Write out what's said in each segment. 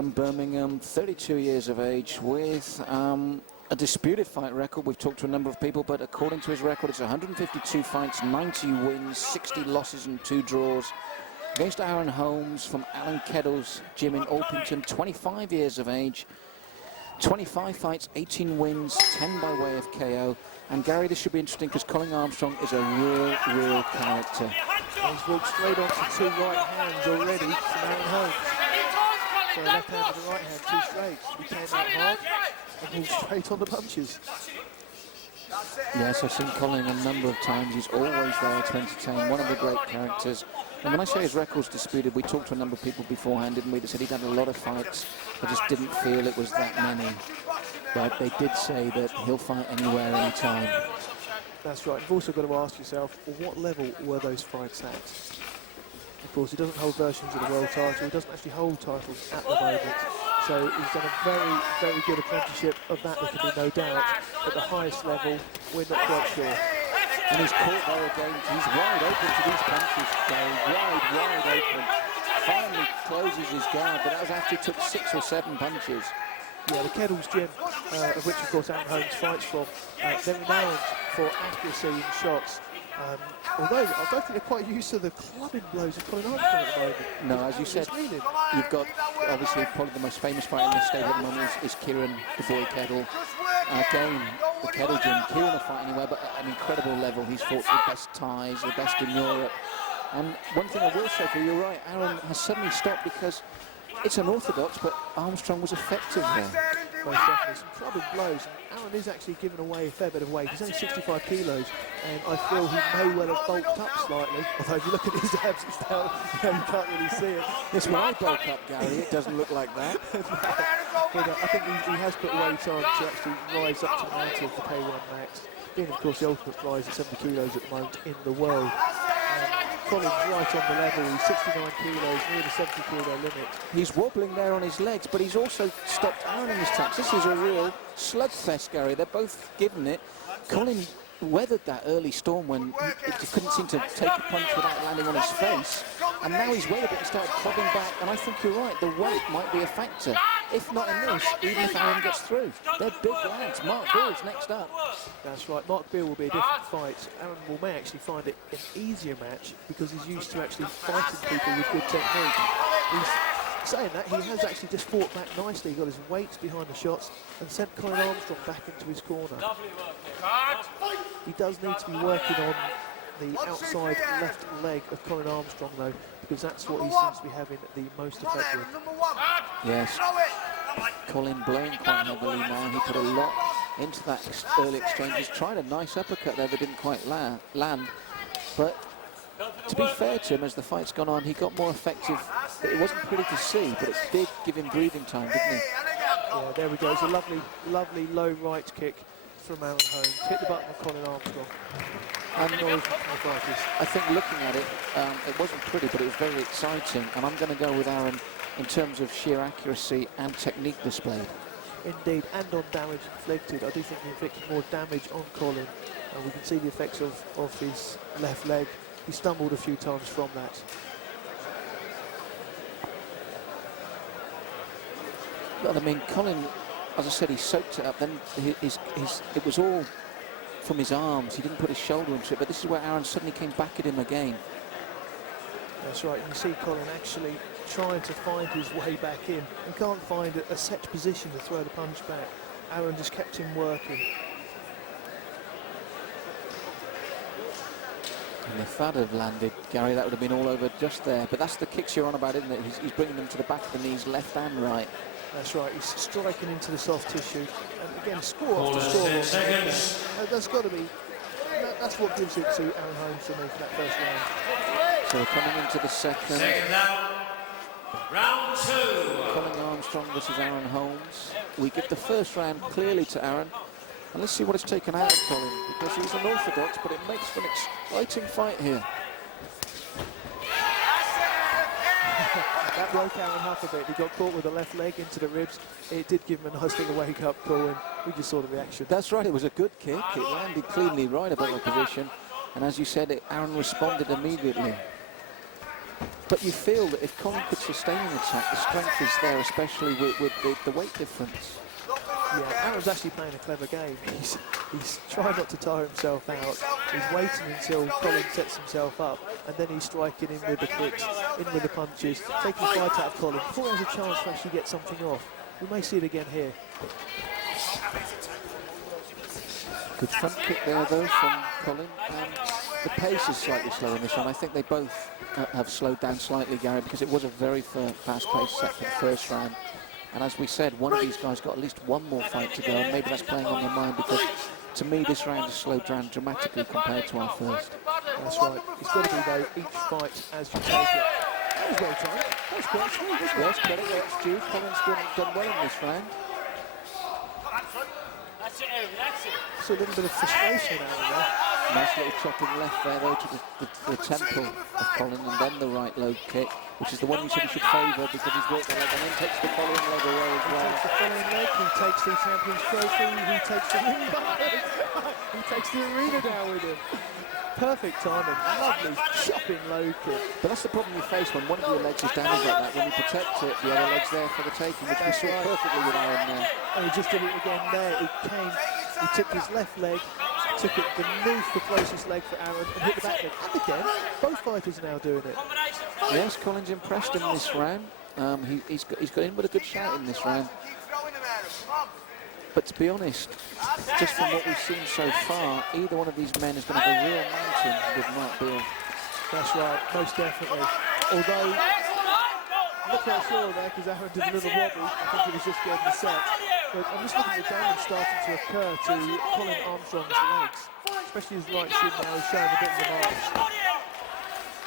from Birmingham, 32 years of age, with a disputed fight record. We've talked to a number of people, but according to his record, it's 152 fights, 90 wins, 60 losses and 2 draws. Against Aaron Holmes from Alan Keddle's gym in Orpington, 25 years of age, 25 fights, 18 wins, 10 by way of KO. And Gary, this should be interesting because Colin Armstrong is a real character. He's walked straight onto 2 right hands already from Aaron Holmes. So left hand and the right hand, 2 straights. He came out hard and walked straight on the punches. Yes, I've seen Colin a number of times. He's always there to entertain, one of the great characters. And when I say his record's disputed, we talked to a number of people beforehand, didn't we? They said he'd had a lot of fights. They just didn't feel it was that many. But they did say that he'll fight anywhere, anytime. That's right. You've also got to ask yourself, well, what level were those fights at? Of course, he doesn't hold versions of the world title. He doesn't actually hold titles at the moment. So he's done a very good apprenticeship of that, there can be no doubt. At the highest level, we're not quite sure. And he's caught there again. He's wide open to these punches, Gary. Wide open. Finally closes his guard, but that was after he took 6 or 7 punches. Yeah, the Keddle's gym, of which of course Aaron Holmes fights from, they're renowned for accuracy in shots. Although I don't think they're quite used to the clubbing blows of Colin Armstrong at the moment. No, as you said, you've got obviously probably the most famous fighter in the state at the moment is Kieran, the boy Keddle. Again, the Keddle gym, Kieran will fight anywhere, but at an incredible level. He's fought the best ties, the best in Europe. And one thing I will say for you, you're right, Aaron has suddenly stopped because it's unorthodox, but Armstrong was effective there. Most definitely, some clubbing blows. And Aaron is actually giving away a fair bit of weight. He's only 65 kilos, and I feel he may well have bulked up slightly. Although if you look at his abs, it's down, you can't really see it. Yes, when I bulk up, Gary, it doesn't look like that. But I think he has put weight on to actually rise up to the mantle of the K1 Max. Being, of course, the ultimate prize at 70 kilos at the moment in the world. Colin's right on the level. He's 69 kilos, near the 70 kilo limit. He's wobbling there on his legs, but he's also stopped Aaron in his tracks. This is a real slugfest, Gary. They're both giving it. Colin weathered that early storm when he couldn't seem to take a punch without landing on his face. And now he's weathered it and started clubbing back. And I think you're right, the weight might be a factor. If not in this, even if Aaron gets through. They're big lads. Mark Bill's next up. That's right, Mark Bill will be a different fight. Aaron may actually find it an easier match because he's used to actually fighting people with good technique. He's saying that, he has actually just fought back nicely. He got his weight behind the shots and sent Colin Armstrong back into his corner. He does need to be working on the outside left leg of Colin Armstrong though, because that's what he seems to be having the most effect with. Yes, Colin blowing quite heavily now. He put a lot into that early exchange. He's tried a nice uppercut there that didn't quite land. But to be fair to him, as the fight's gone on, he got more effective. It wasn't pretty to see, but it did give him breathing time, didn't it? Yeah, there we go. It's a lovely low right kick from Aaron Holmes. Hit the button of Colin Armstrong. I think looking at it, it wasn't pretty, but it was very exciting. And I'm going to go with Aaron in terms of sheer accuracy and technique displayed. Indeed, and on damage inflicted. I do think he inflicted more damage on Colin. We can see the effects of his left leg. He stumbled a few times from that. Well, I mean, Colin, as I said, he soaked it up. Then it was all from his arms. He didn't put his shoulder into it. But this is where Aaron suddenly came back at him again. That's right. You see Colin actually trying to find his way back in and can't find a set position to throw the punch back. Aaron just kept him working. And if that had landed, Gary, that would have been all over just there. But that's the kicks you're on about, isn't it? He's bringing them to the back of the knees, left and right. That's right, he's striking into the soft tissue. And again, score after score. That's got to be, that's what gives it to Aaron Holmes for me for that first round. So coming into the second round 2. Colin Armstrong versus Aaron Holmes. We give the first round clearly to Aaron. And let's see what it's taken out of Colin, because he's unorthodox, but it makes for an exciting fight here. That woke Aaron up a bit. He got caught with the left leg into the ribs. It did give him a nice little wake-up call, and we just saw the reaction. That's right, it was a good kick. It landed cleanly right above the position. And as you said, Aaron responded immediately. But you feel that if Colin could sustain an attack, the strength is there, especially with the weight difference. Yeah, Aaron's actually playing a clever game. He's trying not to tire himself out. He's waiting until Colin sets himself up, and then he's striking in with the kicks, in with the punches, taking the fight out of Colin before he has a chance to actually get something off. We may see it again here. Good front kick there, though, from Colin. The pace is slightly slow in this one. I think they both have slowed down slightly, Gary, because it was a very fast-paced set for the first round. And as we said, one of these guys got at least one more fight to go, and maybe that's playing on their mind, because to me this round has slowed down dramatically compared to our first. That's right. It's got to be, though, each fight as you take it. That was well timed. That was quite sweet, wasn't it? Yes, credit where it's due. Colin's done well in this round. So a little bit of frustration out of there. Nice little chopping left there, though, to the temple of Colin, and then the right low kick, which is the one you said he should favour because he's worked the leg, and then takes the following leg away as well. He takes the following leg, he takes the Champions Trophy, he takes the ring back, he takes the arena down with him. Perfect timing, lovely chopping low kick. But that's the problem you face when one of your legs is damaged like that. When you protect it, the other leg's there for the taking, which we saw perfectly with Aaron there. And he just did it again there. He took his left leg, took it beneath the closest leg for Aaron, and hit the back leg. And again, both fighters are now doing it. Yes, Colin's impressed in this round. He's got in with a good shout in this round. But to be honest, just from what we've seen so far, either one of these men is going to have a real mountain with Mark Beal. That's right, most definitely. Although, I'm not quite sure there because Aaron did a little wobble. I think he was just getting the set. But I'm just looking at the damage starting to occur to Colin Armstrong's legs, especially his right shin now is showing a bit of the marks.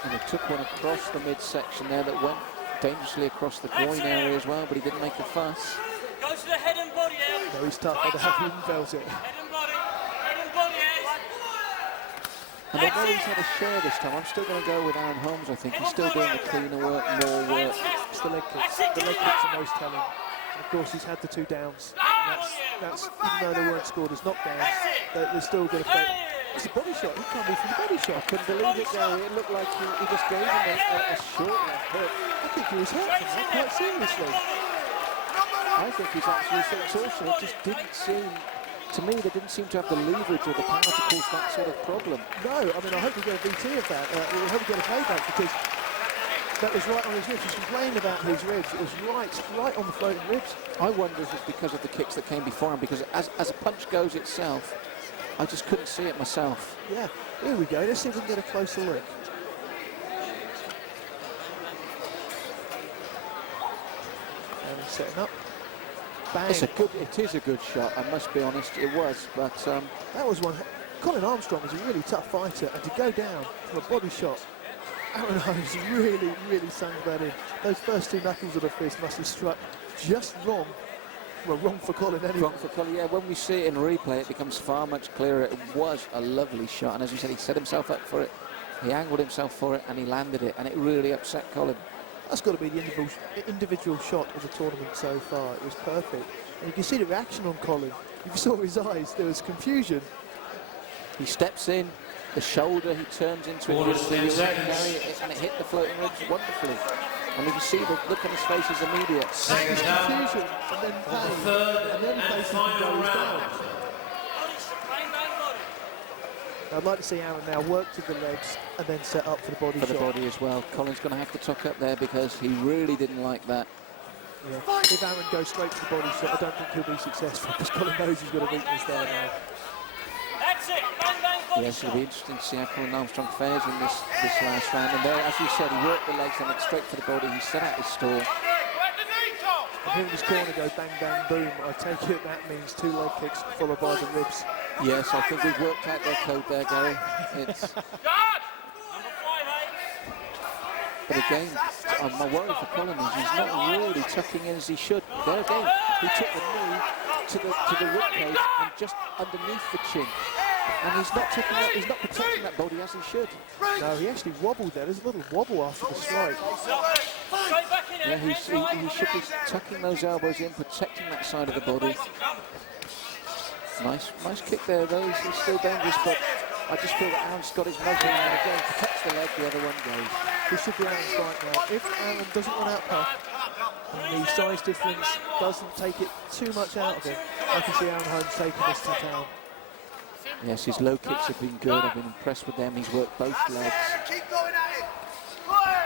And he took one across the midsection there that went dangerously across the groin area as well, but he didn't make a fuss. Go to the head and body edge. No, he's tough. I haven't even felt it. Head and body edge. And although he's had a share this time, I'm still going to go with Aaron Holmes. I think he's still doing the cleaner work, more work. It's the leg kicks. The leg kicks are most telling. And of course, he's had the 2 downs. That's even though they weren't scored as knockdowns, they're still going to play. It's a body shot. He can't be from the body shot. I couldn't believe it, Gary. It looked like he just gave him a short left hook. I think he was hurt from that quite seriously. I think he's actually so exhausted. It just didn't seem, to me, they didn't seem to have the leverage or the power to cause that sort of problem. No, I mean, I hope we get a VT of that. I hope we get a playback because that was right on his ribs. He's complaining about his ribs. It was right on the floating ribs. I wonder if it's because of the kicks that came before him, because as a punch goes itself, I just couldn't see it myself. Yeah, here we go. Let's see if we can get a closer look. And he's setting up. Bang. It is a good shot, I must be honest. It was, but that was one. Colin Armstrong is a really tough fighter, and to go down from a body shot, Aaron Holmes really sunk that in. Those first 2 knuckles of the fist must have struck just wrong. Well, wrong for Colin anyway. Wrong for Colin, yeah. When we see it in replay, it becomes far much clearer. It was a lovely shot, and as you said, he set himself up for it. He angled himself for it, and he landed it, and it really upset Colin. That's got to be the individual shot of the tournament so far. It was perfect. And you can see the reaction on Colin. If you saw his eyes, there was confusion. He steps in, the shoulder, he turns into it, and it hit the floating ribs wonderfully. And you can see the look on his face is immediate. There's confusion, and then pain, and then places can go as down. I'd like to see Aaron now work to the legs and then set up for the body shot. For the body as well. Colin's going to have to tuck up there because he really didn't like that. Yeah. If Aaron goes straight to the body shot, I don't think he'll be successful because Colin knows he's got a weakness there now. That's it. Bang, bang, body Yes, it'll be interesting to see how Colin Armstrong fares in this last round. And there, as you said, he worked the legs and went straight for the body. He set out his stall. And hearing his corner go bang, bang, boom, I take it that means 2 leg kicks followed by the ribs. Yes, I think we've worked out their code there, Gary. But again, my worry for Colin is he's not really tucking in as he should. There again, he took the knee to the ribcage and just underneath the chin. And he's not taking that, he's not protecting that body as he should. No, he actually wobbled there. There's a little wobble after the strike. Yeah, he should be tucking those elbows in, protecting that side of the body. Nice kick there though. He's still dangerous, but I just feel that Aaron's got his muzzle and again protects the leg, the other one goes. This should be Aaron's fight now. If Aaron doesn't run out puff, and the size difference doesn't take it too much out of him, I can see Aaron Holmes taking this to town. Yes, his low kicks have been good. I've been impressed with them. He's worked both legs.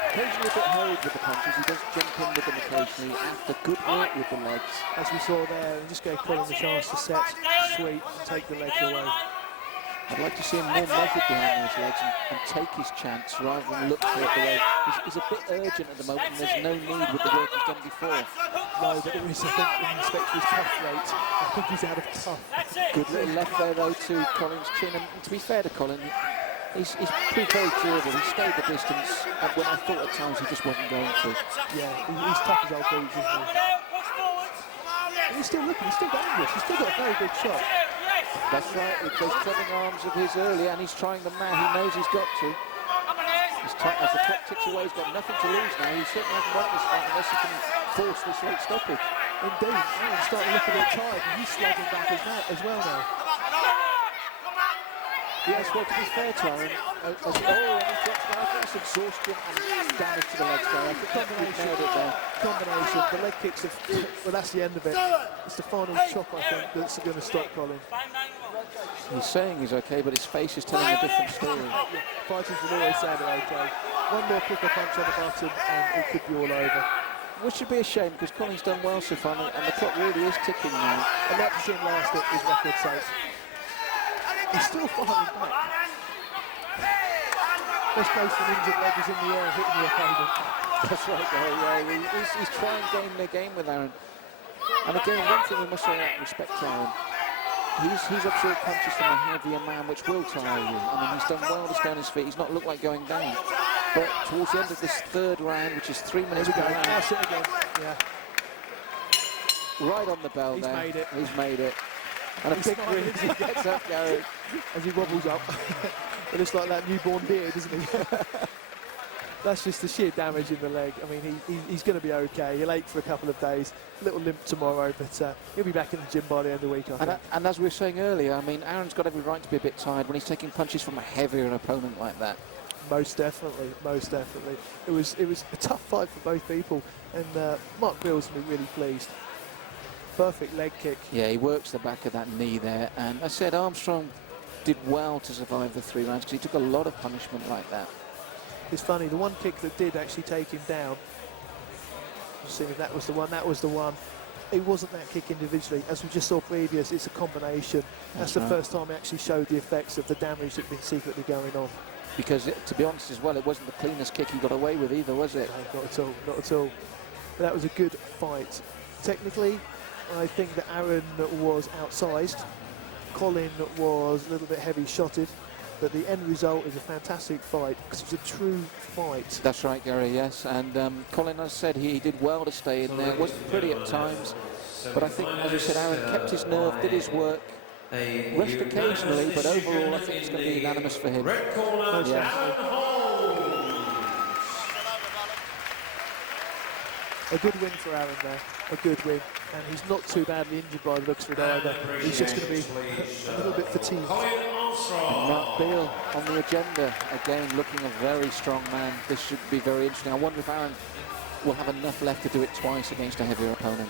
Occasionally a bit hurried with the punches. He does jump in with them occasionally after good work with the legs. As we saw there, and just gave Colin the chance to set, sweep, and take the legs away. I'd like to see him more measured behind those legs and take his chance rather than look for it the way. He's a bit urgent at the moment, and there's no need with the work he's done before. No, but there is, I think, in respect to his cuff rate, I think he's out of cuff. Good little left there, though, to Colin's chin. And to be fair to Colin, he's proved very durable. He stayed the distance, and when I thought at times he just wasn't going to. Yeah, he's tough as old boots, isn't he? He's still looking, he's still dangerous. He's still got a very good shot. That's right, with those clubbing arms of his earlier, and he's trying them now. He knows he's got to. He's tight as the clock ticks away. He's got nothing to lose now. He certainly hasn't won this fight unless he can force this late stoppage. Indeed, Aaron's starting to look a bit tired, and he's slugging back as well now. Yes, well, to be fair to Aaron, and he drops now. That's exhaustion and damage to the legs there. I think we've nailed it there. Combination, the leg kicks have, well, that's the end of it. It's the final chop, I think, that's going to stop Colin. He's saying he's okay, but his face is telling a different story. Fighters will always say they're okay. One more kicker punch on the bottom, and it could be all over. Which should be a shame, because Colin's done well so far, and the clock really is ticking now. I'd like to see him last at his record sake. He's still firing back. Best place for an injured leg is in the air, hitting the opponent. That's right, Gary. Yeah, he's trying the game with Aaron. And again, one thing we must say out respect to Aaron. He's absorbed punches from a heavier man, which will tire you. I mean, he's done well to stay on his feet. He's not looked like going down. But towards the end of this third round, which is 3 minutes per round, That's it again. Yeah. right on the bell He's there. made it. He's made it. And a big grin as he gets up, Gary. As he wobbles up. It looks like that newborn beard, doesn't he? That's just the sheer damage in the leg. I mean, he's going to be okay. He'll ache for a couple of days, a little limp tomorrow, but he'll be back in the gym by the end of the week, I think. And as we were saying earlier, I mean, Aaron's got every right to be a bit tired when he's taking punches from a heavier opponent like that. Most definitely, most definitely. It was a tough fight for both people, and Mark Bill's will be really pleased. Perfect leg kick. Yeah, he works the back of that knee there, and I said Armstrong did well to survive the 3 rounds because he took a lot of punishment like that. It's funny, the one kick that did actually take him down, just seeing if that was the one, it wasn't that kick individually. As we just saw previous, it's a combination. That's the first time it actually showed the effects of the damage that had been secretly going on. Because, to be honest as well, it wasn't the cleanest kick he got away with either, was it? No, not at all, not at all. But that was a good fight. Technically, I think that Aaron was outsized. Colin was a little bit heavy-shotted. But the end result is a fantastic fight because it's a true fight. That's right, Gary, yes. And Colin, as I said, he did well to stay in there. It wasn't pretty at times. But I think, as we said, Aaron kept his nerve, did his work. Rushed occasionally, but overall I think it's going to be unanimous for him. A good win for Aaron there, a good win. And he's not too badly injured by the looks of it either. He's just going to be a little bit fatigued. Mark Beal on the agenda, again looking a very strong man. This should be very interesting. I wonder if Aaron will have enough left to do it twice against a heavier opponent.